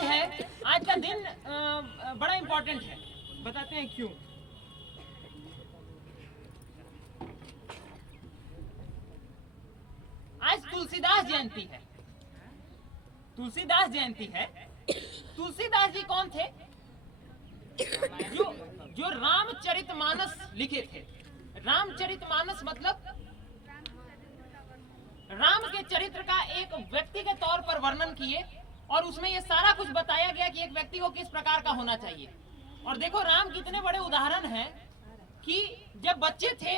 आज है, आज का दिन बड़ा इंपॉर्टेंट है, बताते हैं क्यों। आज तुलसीदास जयंती है। तुलसीदास जयंती है। तुलसीदास जी कौन थे? जो रामचरितमानस लिखे थे। रामचरितमानस मतलब राम के चरित्र का एक व्यक्ति के तौर पर वर्णन किए और उसमें ये सारा कुछ बताया गया कि एक व्यक्ति को किस प्रकार का होना चाहिए। और देखो राम कितने बड़े उदाहरण हैं कि जब बच्चे थे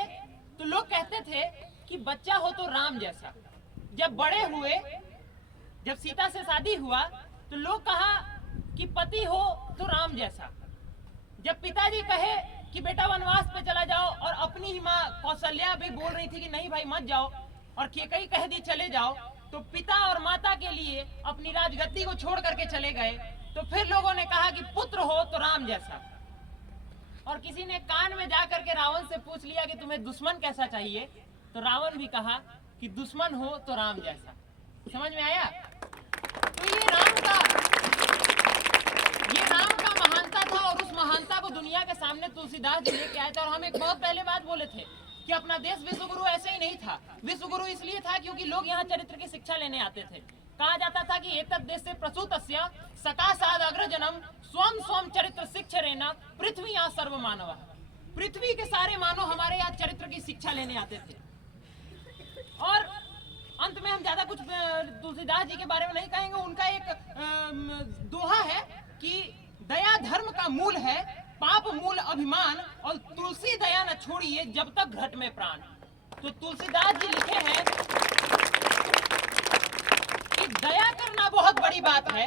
तो लोग कहते थे कि बच्चा हो तो राम जैसा। जब बड़े हुए, जब सीता से शादी हुआ तो लोग कहा कि पति हो तो राम जैसा। जब पिताजी कहे कि बेटा वनवास पे चला जाओ और अपनी ही माँ कौशल्या भी बोल रही थी कि नहीं भाई मत जाओ और केकई कह दी चले जाओ, तो पिता और माता के लिए अपनी राजगद्दी को छोड़ करके चले गए। तो फिर लोगों ने कहा कि पुत्र हो तो राम जैसा। और किसी ने कान में जाकर के रावण से पूछ लिया कि तुम्हें दुश्मन कैसा चाहिए, तो रावण भी कहा कि दुश्मन हो तो राम जैसा। समझ में आया? तो ये राम का महानता था और उस महानता को दुनिया के सामने तुलसीदास जी लेके आए थे। और हम एक बहुत पहले बात बोले थे कि अपना देश विश्वगुरु ऐसे ही नहीं था। विश्वगुरु इसलिए था क्योंकि लोग यहाँ चरित्र की शिक्षा लेने आते थे। कहा जाता था कि एतद् देशे प्रसूतस्य सकाशाद अग्रजनम स्वम स्वम चरित्र शिक्षरेण पृथ्वी यहाँ सर्व मानव। पृथ्वी के सारे मानव हमारे यहाँ चरित्र की शिक्षा लेने आते थे। और अंत में हम ज्यादा कुछ तुलसीदास जी के बारे में नहीं कहेंगे। उनका एक दोहा है कि दया धर्म का मूल है, पाप मूल अभिमान, और तुलसी दया न छोड़िए जब तक घट में प्राण। तो तुलसीदास जी लिखे हैं कि दया करना बहुत बड़ी बात है।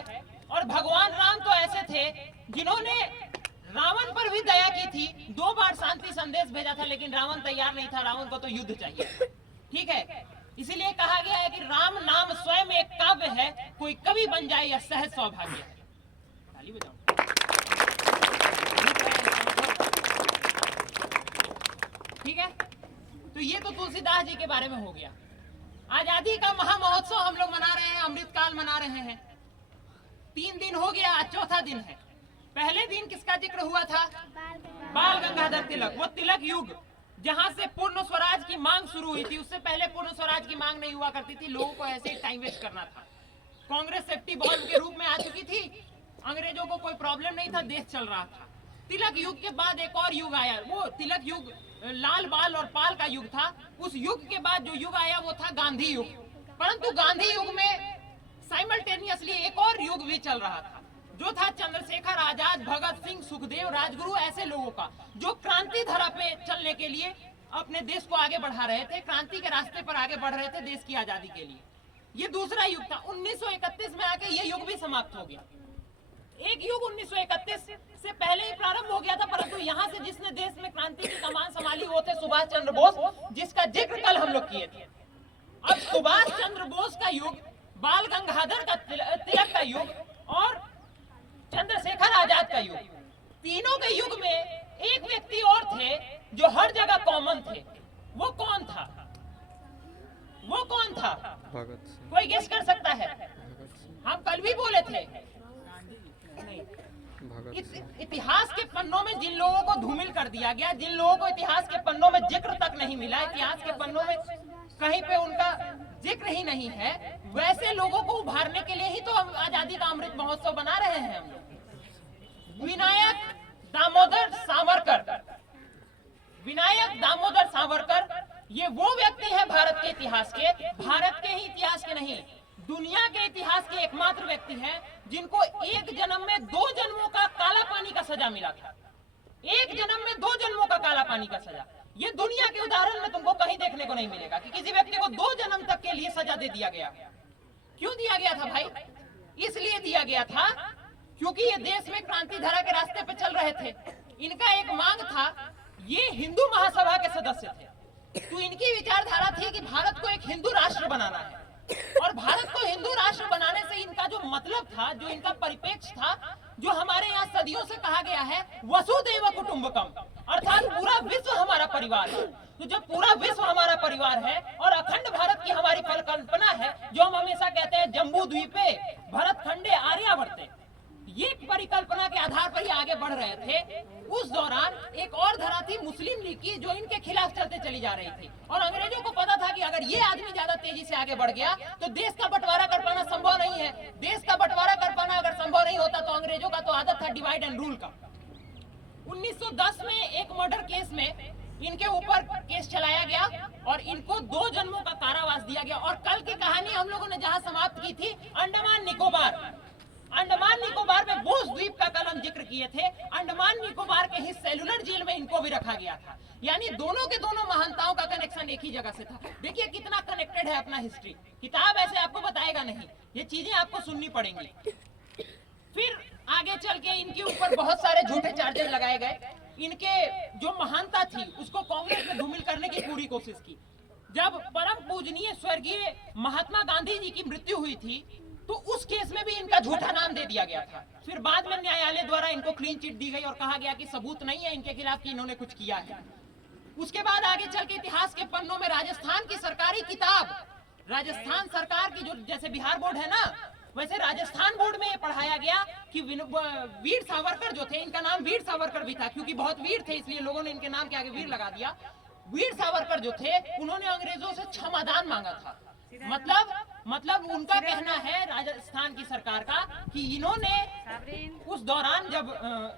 और भगवान राम तो ऐसे थे जिन्होंने रावण पर भी दया की थी। 2 बार शांति संदेश भेजा था लेकिन रावण तैयार नहीं था। रावण को तो युद्ध चाहिए। ठीक है, इसीलिए कहा गया है कि राम नाम स्वयं एक काव्य है, कोई कवि बन जाए यह सहज सौभाग्य है। ताली बजाओ। ठीक है, तो ये तो तुलसीदास जी के बारे में हो गया। आजादी का महामहोत्सव हम लोग मना रहे हैं, अमृतकाल मना रहे हैं। 3 दिन हो गया, आज चौथा दिन है। पहले दिन किसका जिक्र हुआ था? बाल गंगाधर तिलक। वो तिलक युग जहां से पूर्ण स्वराज की मांग शुरू हुई थी। उससे पहले पूर्ण स्वराज की मांग नहीं हुआ करती थी। लोगों को ऐसे ही टाइम वेस्ट करना था। कांग्रेस सेफ्टी बॉल्ब के रूप में आ चुकी थी। अंग्रेजों को कोई प्रॉब्लम नहीं था, देश चल रहा था। तिलक युग के बाद एक और युग आया। वो तिलक युग लाल बाल और पाल का युग था। उस युग के बाद जो युग आया वो था गांधी युग। परंतु गांधी युग में साइमल्टेनियसली एक और युग भी चल रहा था, जो था चंद्रशेखर आजाद, भगत सिंह, सुखदेव, राजगुरु, ऐसे लोगों का जो क्रांति धारा पे चलने के लिए अपने देश को आगे बढ़ा रहे थे, क्रांति के रास्ते पर आगे बढ़ रहे थे देश की आजादी के लिए। ये दूसरा युग था। 1931 में आके ये युग भी समाप्त हो गया। एक युग 1931 से पहले ही प्रारंभ हो गया था, परंतु यहाँ से जिसने देश में क्रांति की कमान संभाली वो थे सुभाष चंद्र बोस, जिसका जिक्र कल हम लोग किए थे। अब सुभाष चंद्र बोस का युग, बाल गंगाधर का तिलक का युग और चंद्रशेखर आजाद का युग, तीनों के युग में एक व्यक्ति और थे जो हर जगह कॉमन थे। वो कौन था? वो कौन था? कोई गेस कर सकता है? हम कल भी बोले थे। इतिहास के पन्नों में जिन लोगों को धूमिल कर दिया गया, जिन लोगों को इतिहास के पन्नों में जिक्र तक नहीं मिला, इतिहास के पन्नों में कहीं पे उनका जिक्र ही नहीं है, वैसे लोगों को उभारने के लिए ही तो हम आजादी का अमृत महोत्सव बना रहे हैं हम लोग। विनायक दामोदर सावरकर, विनायक दामोदर सावरकर ये वो व्यक्ति है भारत के इतिहास के, भारत के ही इतिहास के नहीं, दुनिया के इतिहास के एकमात्र व्यक्ति हैं जिनको एक जन्म में 2 जन्मों का काला पानी का सजा मिला था। एक जन्म में 2 जन्मों का काला पानी का सजा। ये दुनिया के उदाहरण में तुमको कहीं देखने को नहीं मिलेगा कि किसी व्यक्ति को 2 जन्म तक के लिए सजा दे दिया गया। क्यों दिया गया था भाई? इसलिए दिया गया था क्योंकि ये देश में क्रांति धारा के रास्ते पे चल रहे थे। इनका एक मांग था, ये हिंदू महासभा के सदस्य थे, तो इनकी विचारधारा थी कि भारत को एक हिंदू राष्ट्र बनाना है। और भारत को हिंदू राष्ट्र बनाने से इनका जो मतलब था, जो इनका परिप्रेक्ष्य था, जो हमारे यहाँ सदियों से कहा गया है वसुदैव कुटुंबकम, अर्थात पूरा विश्व हमारा परिवार है। तो जब पूरा विश्व हमारा परिवार है और अखंड भारत की हमारी परिकल्पना है, जो हम हमेशा कहते हैं जम्बू द्वीपे भरत खंडे आर्यावर्ते, ये परिकल्पना के आधार पर ही आगे बढ़ रहे थे। उस दौरान एक और धारा थी मुस्लिम लीग की, जो इनके खिलाफ चलते चली जा रही थी, और अंग्रेजों को पता था कि अगर ये आदमी ज्यादा तेजी से आगे बढ़ गया तो देश का बंटवारा कर पाना संभव नहीं है। देश का बंटवारा कर पाना अगर संभव नहीं होता तो अंग्रेजों का तो आदत था डिवाइड एंड रूल का। 1910 में एक मर्डर केस में इनके ऊपर केस चलाया गया और इनको 2 जन्मों का कारावास दिया गया। और कल की कहानी हम लोगों ने जहां समाप्त की थी, अंडमान निकोबार। अंडमान निकोबार में बोस द्वीप का कल हम जिक्र किए थे। अंडमान निकोबार के ही सेलुलर जेल में इनको भी रखा गया था। यानी दोनों के दोनों महानताओं का कनेक्शन एक ही जगह से था। देखिए कितना कनेक्टेड है अपना हिस्ट्री। किताब ऐसे आपको बताएगा नहीं, ये चीजें आपको सुननी पड़ेंगी। फिर आगे चल के इनके ऊपर बहुत सारे झूठे चार्जेस लगाए गए। इनके जो महानता थी उसको कांग्रेस में धूमिल करने की पूरी कोशिश की। जब परम पूजनीय स्वर्गीय महात्मा गांधी जी की मृत्यु हुई थी तो उस केस में भी इनका झूठा नाम दे दिया गया था। फिर बाद में न्यायालय द्वारा इनको क्लीन चिट दी गई और कहा गया कि सबूत नहीं है इनके खिलाफ कि इन्होंने कुछ किया है। उसके बाद आगे चल के इतिहास के पन्नों में राजस्थान की सरकारी किताब, राजस्थान सरकार की, जो जैसे बिहार बोर्ड है ना, वैसे राजस्थान बोर्ड में ये पढ़ाया गया कि वीर सावरकर जो थे, इनका नाम वीर सावरकर भी था क्योंकि बहुत वीर थे, इसलिए लोगों ने इनके नाम के आगे वीर लगा दिया। वीर सावरकर जो थे उन्होंने अंग्रेजों से क्षमादान मांगा था। मतलब उनका कहना है राजस्थान की सरकार का कि इन्होंने उस दौरान जब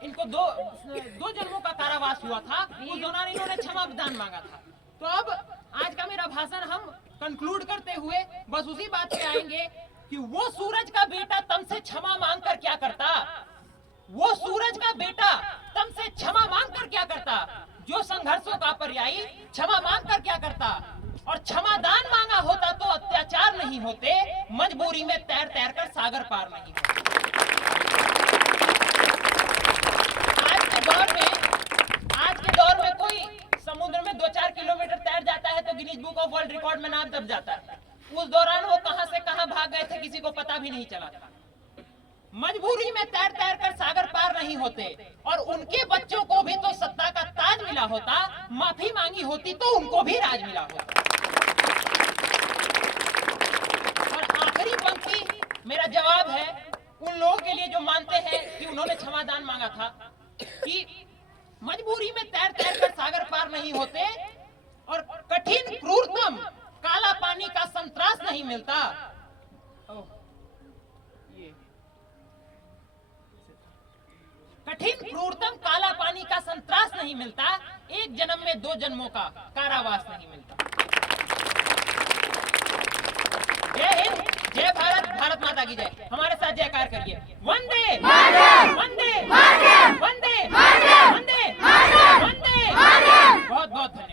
इनको दो जन्मों का कारावास हुआ था, उस दौरान इन्होंने क्षमादान मांगा था। तो अब आज का मेरा भाषण हम कंक्लूड करते हुए बस उसी बात पे आएंगे कि वो सूरज का बेटा तुमसे क्षमा मांग कर क्या करता, वो सूरज का बेटा तुमसे क्षमा मांग कर क्या करता, जो संघर्षों का पर्यायी क्षमा मांग कर क्या करता, और क्षमादान मांगा होता तो अत्याचार नहीं होते, मजबूरी में तैर तैर कर सागर पार नहीं होते। आज के दौर में कोई समुद्र में 2-4 किलोमीटर तैर जाता है तो Guinness book of world record में नाम दब जाता है। उस दौरान वो कहां से कहां भाग गए थे किसी को पता भी नहीं चला था। मजबूरी में तैर तैर कर सागर पार नहीं होते, और उनके बच्चों को भी तो सत्ता का ताज मिला होता, माफी मांगी होती तो उनको भी राज मिला होता। और आखिरी पंक्ति मेरा जवाब है उन लोगों के लिए जो मानते हैं कि उन्होंने क्षमादान मांगा था, कि मजबूरी में तैर तैर कर सागर पार नहीं होते और कठिन क्रूरतम काला पानी का संतरास नहीं मिलता। कठिन क्रूरतम काला पानी का संतरास नहीं मिलता, एक जन्म में 2 जन्मों का कारावास नहीं मिलता। जय हिंद, जय भारत, भारत माता की जय। हमारे साथ जयकार करिए। वंदे वंदे वंदे वंदे वंदे वंदे। बहुत बहुत धन्यवाद।